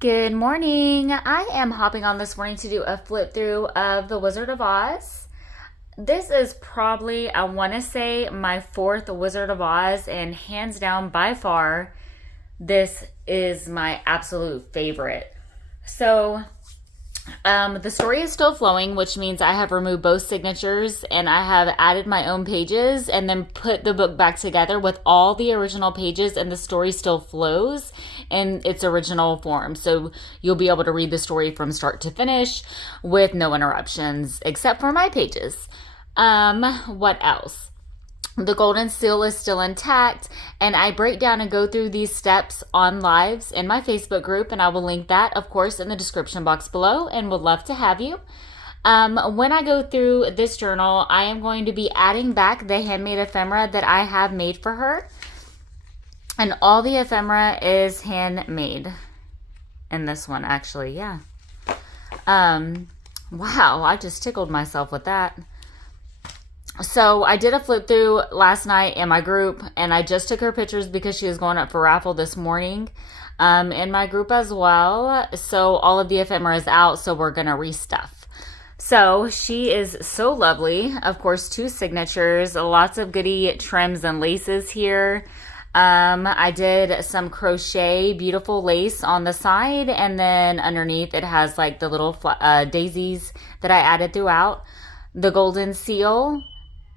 Good morning. I am hopping on this morning to do a flip through of The Wizard of Oz. This is probably, I want to say, my fourth Wizard of Oz, and hands down by far, this is my absolute favorite. So, the story is still flowing, which means I have removed both signatures and I have added my own pages and then put the book back together with all the original pages, and the story still flows in its original form. So you'll be able to read the story from start to finish with no interruptions except for my pages. What else? The golden seal is still intact, and I break down and go through these steps on lives in my Facebook group, and I will link that, of course, in the description box below, and would love to have you. When I go through this journal, I am going to be adding back the handmade ephemera that I have made for her, and all the ephemera is handmade in this one, actually, yeah. Wow, I just tickled myself with that. So I did a flip through last night in my group, and I just took her pictures because she was going up for raffle this morning in my group as well. So all of the ephemera is out, so we're going to restuff. So she is so lovely. Of course, 2 signatures, lots of goody trims and laces here. I did some crochet beautiful lace on the side, and then underneath it has like the little daisies that I added throughout. The golden seal,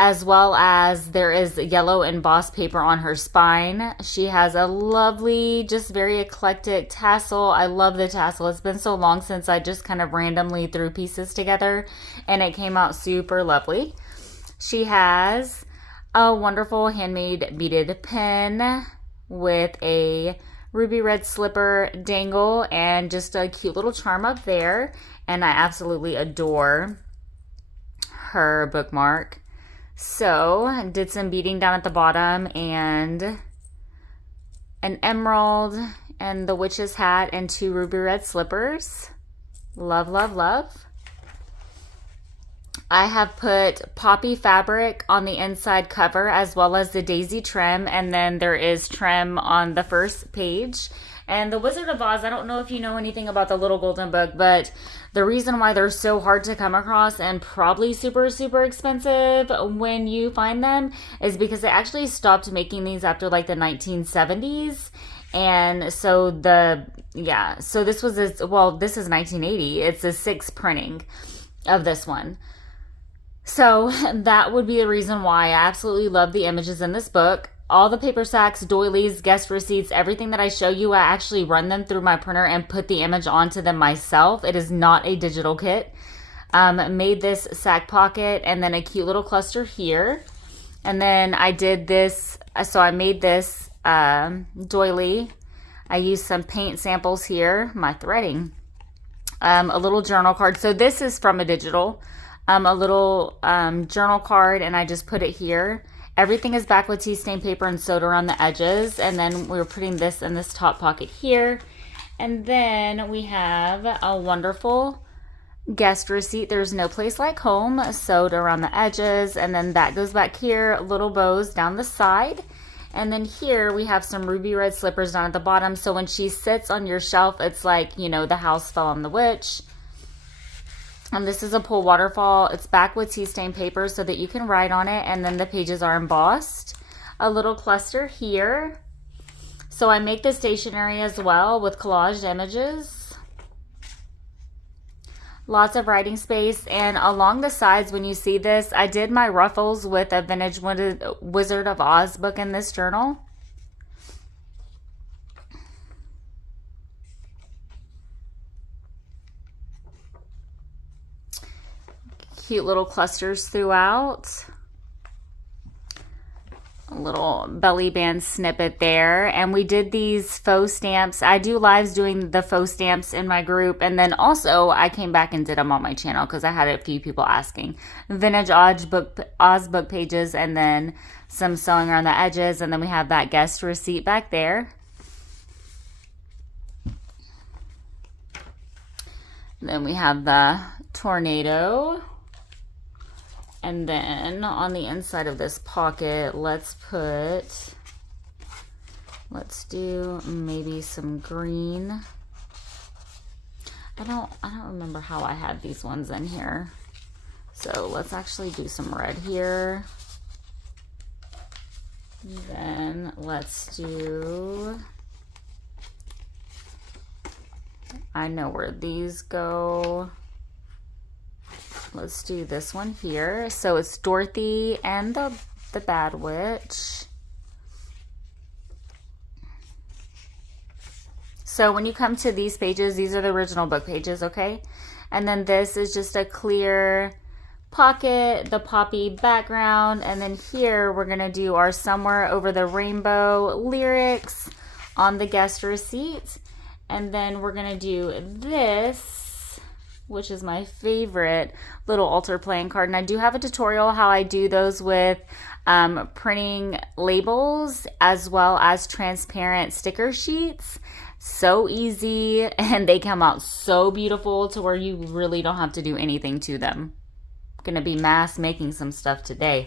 as well as there is yellow embossed paper on her spine. She has a lovely, just very eclectic tassel. I love the tassel. It's been so long since I just kind of randomly threw pieces together, and it came out super lovely. She has a wonderful handmade beaded pin with a ruby red slipper dangle and just a cute little charm up there. And I absolutely adore her bookmark. So I did some beading down at the bottom and an emerald and the witch's hat and 2 ruby red slippers. Love, love, love. I have put poppy fabric on the inside cover as well as the daisy trim, and then there is trim on the first page. And The Wizard of Oz, I don't know if you know anything about the Little Golden Book, but the reason why they're so hard to come across and probably super, super expensive when you find them is because they actually stopped making these after like the 1970s. And so so this was, this is 1980. It's a 6th printing of this one. So that would be the reason why I absolutely love the images in this book. All the paper sacks, doilies, guest receipts, everything that I show you, I actually run them through my printer and put the image onto them myself. It is not a digital kit. Made this sack pocket and then a cute little cluster here. And then I did this, so I made this doily. I used some paint samples here, my threading. A little journal card. So this is from a digital. A little journal card, and I just put it here. Everything is back with tea stain paper and sewed around the edges. And then we're putting this in this top pocket here. And then we have a wonderful guest receipt. There's no place like home, sewed around the edges. And then that goes back here, little bows down the side. And then here we have some ruby red slippers down at the bottom. So when she sits on your shelf, it's like, you know, the house fell on the witch. And this is a Pool Waterfall. It's back with tea stain paper so that you can write on it, and then the pages are embossed. A little cluster here. So I make this stationery as well with collaged images. Lots of writing space, and along the sides when you see this, I did my ruffles with a vintage Wizard of Oz book in this journal. Cute little clusters throughout. A little belly band snippet there. And we did these faux stamps. I do lives doing the faux stamps in my group. And then also I came back and did them on my channel because I had a few people asking. Vintage Oz book pages, and then some sewing around the edges. And then we have that guest receipt back there. Then we have the tornado. And then on the inside of this pocket, let's do maybe some green. I don't remember how I had these ones in here. So let's actually do some red here. Then let's do, I know where these go. Let's do this one here. So it's Dorothy and the Bad Witch. So when you come to these pages, these are the original book pages, okay? And then this is just a clear pocket, the poppy background, and then here we're gonna do our Somewhere Over the Rainbow lyrics on the guest receipt. And then we're gonna do this, which is my favorite little altar playing card. And I do have a tutorial how I do those with printing labels as well as transparent sticker sheets. So easy, and they come out so beautiful to where you really don't have to do anything to them. I'm gonna be mass making some stuff today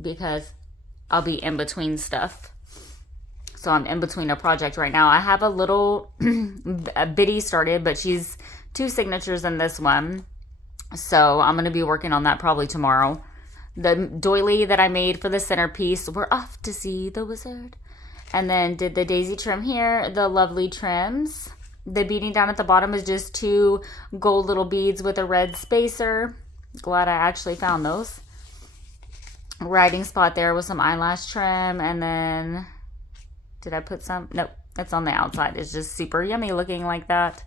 because I'll be in between stuff. So I'm in between a project right now. I have a little a bitty started, but she's 2 signatures in this one. So I'm going to be working on that probably tomorrow. The doily that I made for the centerpiece, we're off to see the wizard. And then did the daisy trim here, the lovely trims. The beading down at the bottom is just 2 gold little beads with a red spacer. Glad I actually found those. Writing spot there with some eyelash trim, and then did I put some? Nope, it's on the outside. It's just super yummy looking like that.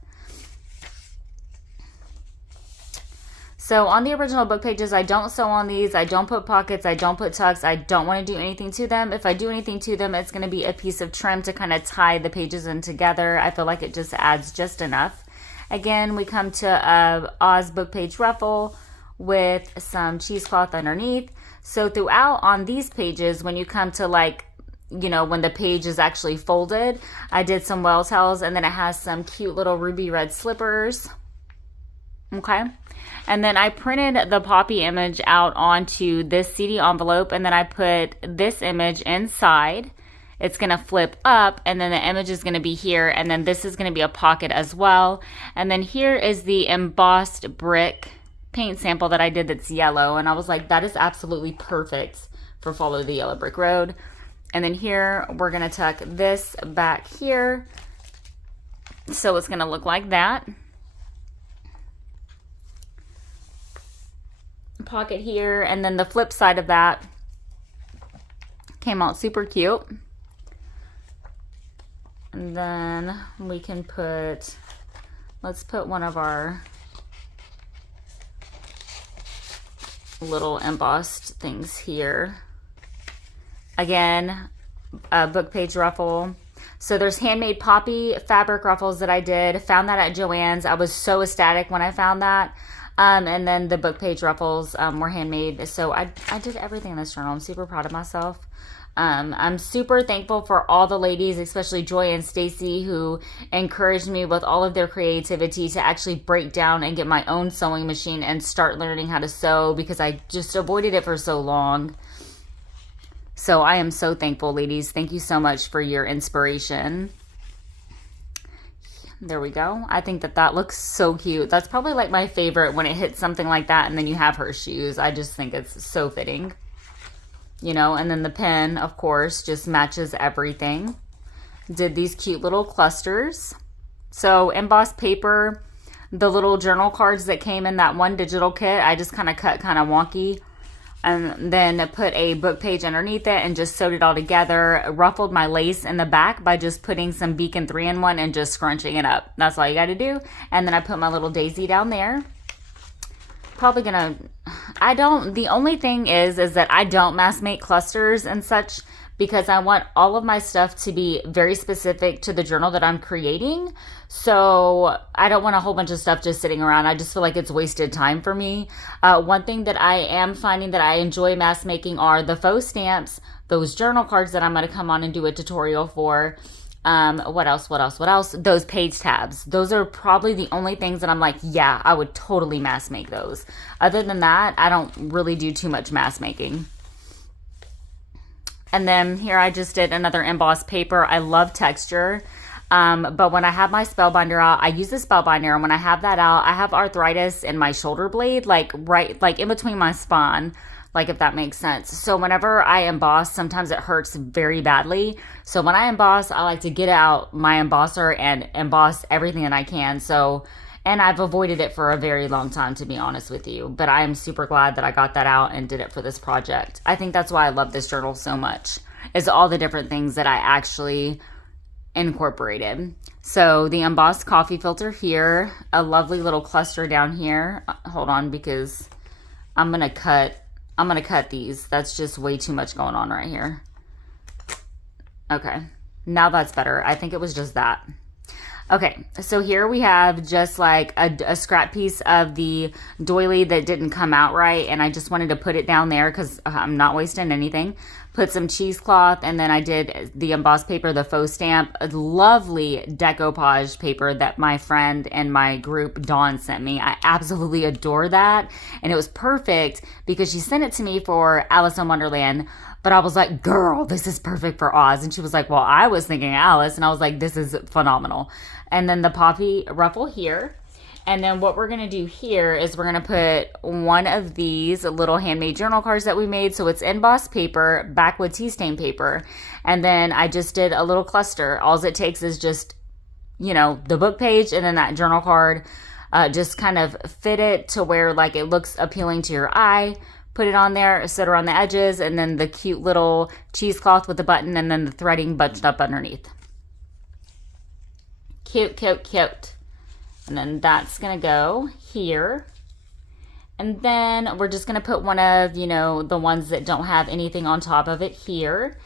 So on the original book pages, I don't sew on these. I don't put pockets. I don't put tucks. I don't want to do anything to them. If I do anything to them, it's going to be a piece of trim to kind of tie the pages in together. I feel like it just adds just enough. Again, we come to Oz book page ruffle with some cheesecloth underneath. So throughout on these pages, when you come to like, you know, when the page is actually folded, I did some well tells, and then it has some cute little ruby red slippers. Okay. And then I printed the poppy image out onto this CD envelope, and then I put this image inside. It's going to flip up, and then the image is going to be here, and then this is going to be a pocket as well. And then here is the embossed brick paint sample that I did that's yellow, and I was like, that is absolutely perfect for Follow the Yellow Brick Road. And then here, we're going to tuck this back here. So it's going to look like that. Pocket here, and then the flip side of that came out super cute. And then we can put, let's put one of our little embossed things here. Again, a book page ruffle. So there's handmade poppy fabric ruffles that I did. Found that at Joann's. I was so ecstatic when I found that. And then the book page ruffles were handmade. So I did everything in this journal. I'm super proud of myself. I'm super thankful for all the ladies, especially Joy and Stacy, who encouraged me with all of their creativity to actually break down and get my own sewing machine and start learning how to sew, because I just avoided it for so long. So I am so thankful, ladies. Thank you so much for your inspiration. There we go. I think that that looks so cute. That's probably like my favorite when it hits something like that and then you have her shoes. I just think it's so fitting. You know, and then the pen, of course, just matches everything. Did these cute little clusters. So embossed paper, the little journal cards that came in that one digital kit, I just kind of cut kind of wonky. And then put a book page underneath it and just sewed it all together. Ruffled my lace in the back by just putting some Beacon 3-in-1 and just scrunching it up. That's all you got to do. And then I put my little daisy down there. Probably gonna, the only thing is that I don't mass make clusters and such, because I want all of my stuff to be very specific to the journal that I'm creating. So I don't want a whole bunch of stuff just sitting around. I just feel like it's wasted time for me. One thing that I am finding that I enjoy mass making are the faux stamps, those journal cards that I'm going to come on and do a tutorial for. What else? Those page tabs. Those are probably the only things that I'm like, yeah, I would totally mass make those. Other than that, I don't really do too much mass making. And then here I just did another embossed paper. I love texture. But when I have my spellbinder out, I use the spellbinder, and when I have that out, I have arthritis in my shoulder blade, like right, like in between my spine, like if that makes sense. So whenever I emboss, sometimes it hurts very badly. So when I emboss, I like to get out my embosser and emboss everything that I can. So, and I've avoided it for a very long time, to be honest with you. But I am super glad that I got that out and did it for this project. I think that's why I love this journal so much, is all the different things that I actually incorporated. So the embossed coffee filter here, a lovely little cluster down here. Hold on, because I'm gonna cut these. That's just way too much going on right here. Okay, now that's better. I think it was just that. Okay, so here we have just like a scrap piece of the doily that didn't come out right, and I just wanted to put it down there because I'm not wasting anything. Put some cheesecloth, and then I did the embossed paper, the faux stamp, a lovely decoupage paper that my friend and my group, Dawn, sent me. I absolutely adore that, and it was perfect because she sent it to me for Alice in Wonderland. But I was like, girl, this is perfect for Oz. And she was like, well, I was thinking Alice. And I was like, this is phenomenal. And then the poppy ruffle here. And then what we're going to do here is we're going to put one of these little handmade journal cards that we made. So it's embossed paper, backwood tea stain paper. And then I just did a little cluster. All it takes is just, you know, the book page and then that journal card. Just kind of fit it to where like it looks appealing to your eye. Put it on there, sit around the edges, and then the cute little cheesecloth with the button, and then the threading bunched up underneath. Cute, cute, cute. And then that's gonna go here. And then we're just gonna put one of, you know, the ones that don't have anything on top of it here.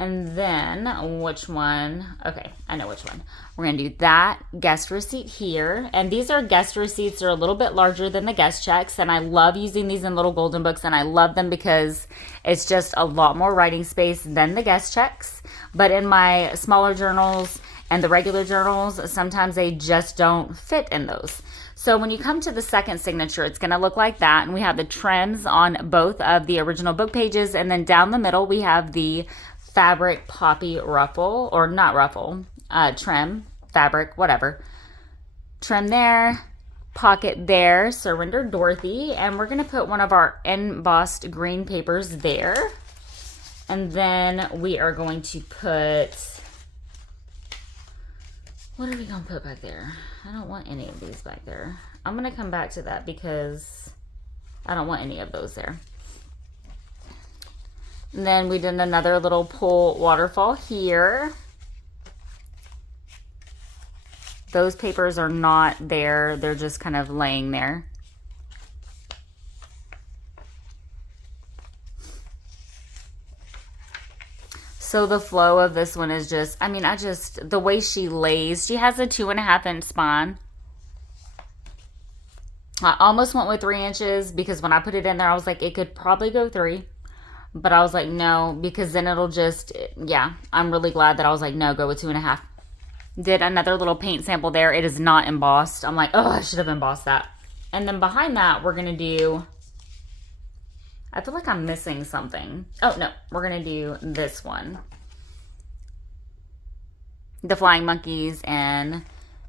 And then which one? Okay, I know which one. We're gonna do that guest receipt here. And these are guest receipts. They're a little bit larger than the guest checks. And I love using these in little golden books, and I love them because it's just a lot more writing space than the guest checks. But in my smaller journals and the regular journals, sometimes they just don't fit in those. So when you come to the second signature, it's going to look like that. And we have the trims on both of the original book pages. And then down the middle, we have the fabric poppy ruffle, or not ruffle, trim, fabric, whatever. Trim there, pocket there, Surrender Dorothy. And we're going to put one of our embossed green papers there. And then we are going to put, what are we going to put back there? I don't want any of these back there. I'm going to come back to that because I don't want any of those there. And then we did another little pull waterfall here. Those papers are not there. They're just kind of laying there. So the flow of this one is just, I mean, the way she lays, she has a 2.5 inch spine. I almost went with 3 inches because when I put it in there, I was like, it could probably go 3. But I was like, no, because then it'll just, yeah, I'm really glad that I was like, no, go with 2.5. Did another little paint sample there. It is not embossed. I'm like, oh, I should have embossed that. And then behind that, we're going to do, I feel like I'm missing something. Oh, no, we're going to do this one. The flying monkeys and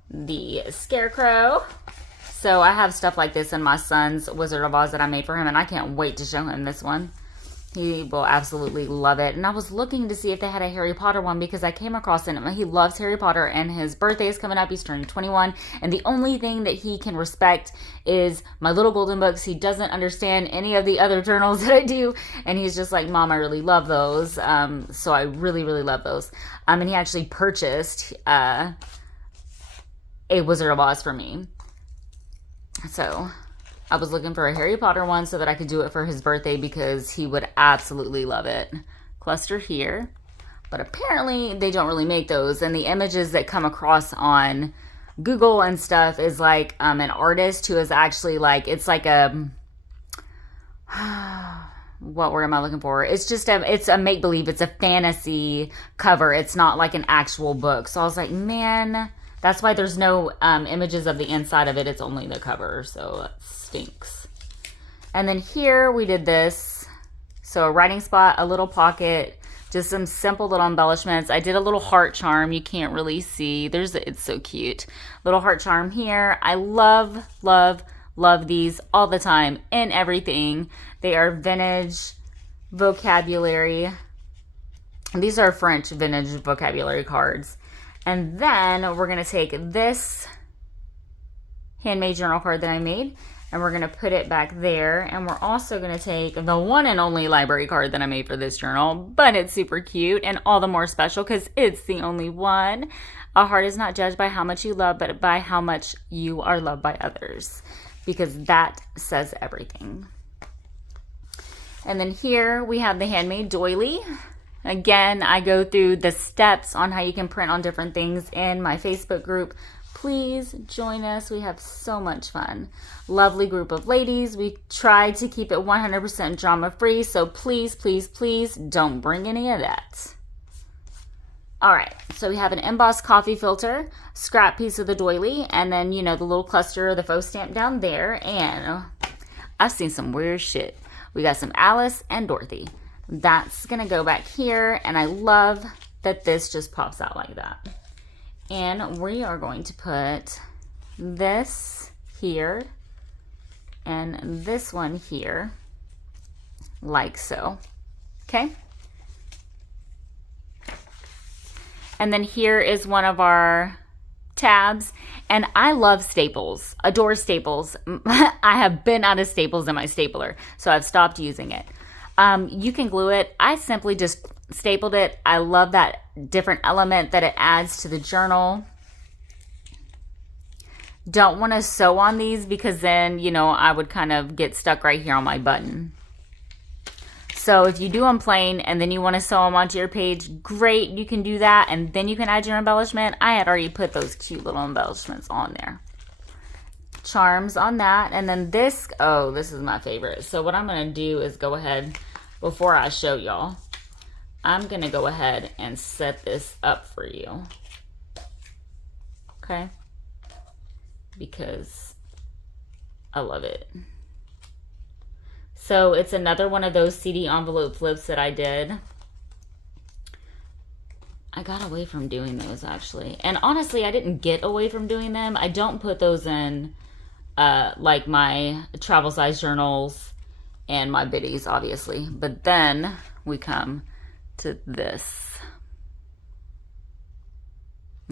the scarecrow. So I have stuff like this in my son's Wizard of Oz that I made for him, and I can't wait to show him this one. He will absolutely love it. And I was looking to see if they had a Harry Potter one because I came across it. He loves Harry Potter and his birthday is coming up. He's turning 21. And the only thing that he can respect is my little golden books. He doesn't understand any of the other journals that I do. And he's just like, Mom, I really love those. So I really, really love those. And he actually purchased a Wizard of Oz for me. So I was looking for a Harry Potter one so that I could do it for his birthday because he would absolutely love it. Cluster here. But apparently they don't really make those. And the images that come across on Google and stuff is like an artist who is actually like, it's like a, what word am I looking for? It's just it's a make-believe. It's a fantasy cover. It's not like an actual book. So I was like, man, that's why there's no images of the inside of it. It's only the cover. So that stinks. And then here we did this. So a writing spot, a little pocket, Just some simple little embellishments. I did a little heart charm. You can't really see. It's so cute. Little heart charm here. I love, love, love these all the time in everything. They are vintage vocabulary. These are French vintage vocabulary cards. And then we're going to take this handmade journal card that I made, and we're going to put it back there. And we're also going to take the one and only library card that I made for this journal, but it's super cute and all the more special because it's the only one. A heart is not judged by how much you love, but by how much you are loved by others, because that says everything. And then here we have the handmade doily. Again, I go through the steps on how you can print on different things in my Facebook group. Please join us. We have so much fun. Lovely group of ladies. We try to keep it 100% drama free. So please, please, please don't bring any of that. All right. So we have an embossed coffee filter, scrap piece of the doily, and then, you know, the little cluster of the faux stamp down there. And I've seen some weird shit. We got some Alice and Dorothy. That's going to go back here. And I love that this just pops out like that. And we are going to put this here and this one here, like so. Okay. And then here is one of our tabs. And I love staples, adore staples. I have been out of staples in my stapler, so I've stopped using it. You can glue it. I simply just stapled it. I love that different element that it adds to the journal. Don't want to sew on these because then, you know, I would kind of get stuck right here on my button. So if you do them plain and then you want to sew them onto your page, great, you can do that, and then you can add your embellishment. I had already put those cute little embellishments on there. Charms on that. And then this, oh, this is my favorite. So what I'm going to do is go ahead, before I show y'all, I'm going to go ahead and set this up for you. Okay? Because I love it. So it's another one of those CD envelope flips that I did. I got away from doing those actually. And honestly, I didn't get away from doing them. I don't put those in like my travel size journals and my biddies, obviously. But then we come to this.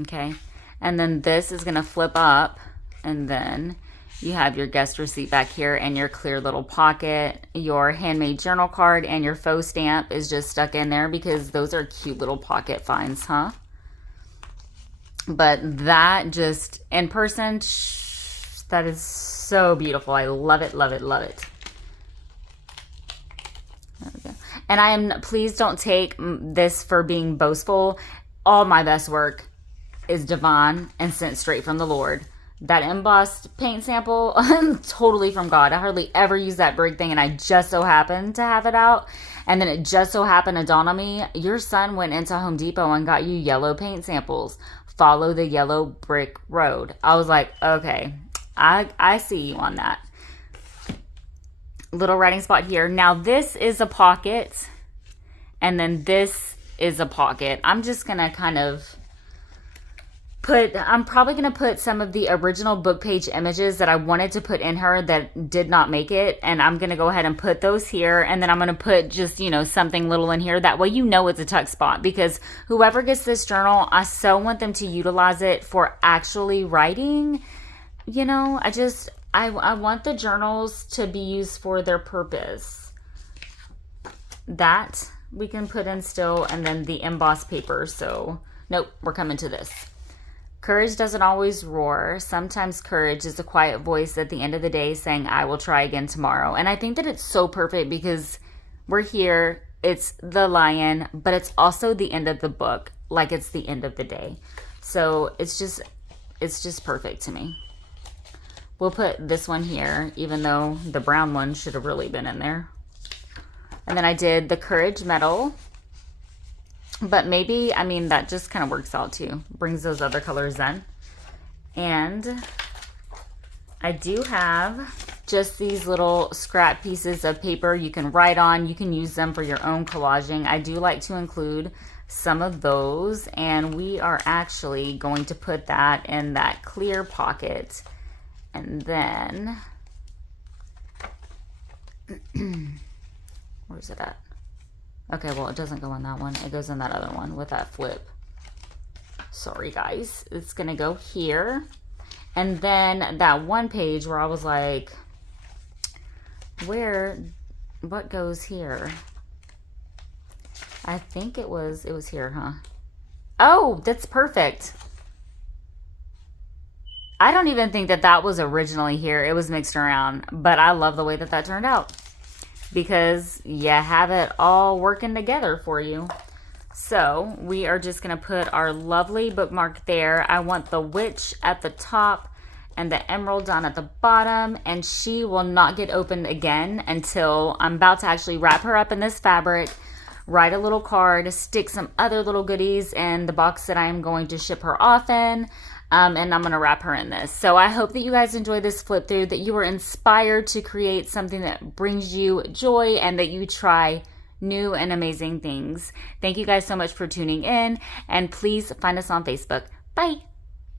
Okay. And then this is going to flip up, and then you have your guest receipt back here and your clear little pocket. Your handmade journal card and your faux stamp is just stuck in there because those are cute little pocket finds, huh? But that just, in person, that is so beautiful. I love it, love it, love it. There we go. And please don't take this for being boastful. All my best work is divine and sent straight from the Lord. That embossed paint sample, totally from God. I hardly ever use that brig thing, and I just so happened to have it out. And then it just so happened to dawn on me, your son went into Home Depot and got you yellow paint samples. Follow the yellow brick road. I was like, okay, I see you on that. Little writing spot here. Now this is a pocket, and then this is a pocket. I'm just going to kind of I'm probably going to put some of the original book page images that I wanted to put in her that did not make it. And I'm going to go ahead and put those here. And then I'm going to put just, you know, something little in here. That way, you know, it's a tuck spot, because whoever gets this journal, I so want them to utilize it for actually writing. You know, I want the journals to be used for their purpose. That we can put in still. And then the embossed paper. So nope, we're coming to this. Courage doesn't always roar. Sometimes courage is a quiet voice at the end of the day saying, I will try again tomorrow. And I think that it's so perfect because we're here. It's the lion, but it's also the end of the book. Like it's the end of the day. So it's just perfect to me. We'll put this one here, even though the brown one should have really been in there. And then I did the Courage Medal. But maybe, I mean, that just kind of works out too. Brings those other colors in. And I do have just these little scrap pieces of paper you can write on. You can use them for your own collaging. I do like to include some of those, and we are actually going to put that in that clear pocket. And then where's it at? Okay, well, it doesn't go in that one. It goes in that other one with that flip. Sorry, guys. It's gonna go here. And then that one page where I was like, what goes here? I think it was here, huh? Oh, that's perfect. I don't even think that was originally here. It was mixed around, but I love the way that turned out because you have it all working together for you. So we are just going to put our lovely bookmark there. I want the witch at the top and the emerald down at the bottom, and she will not get opened again until I'm about to actually wrap her up in this fabric, write a little card, stick some other little goodies in the box that I am going to ship her off in, and I'm going to wrap her in this. So I hope that you guys enjoy this flip through, that you were inspired to create something that brings you joy, and that you try new and amazing things. Thank you guys so much for tuning in, and please find us on Facebook. Bye.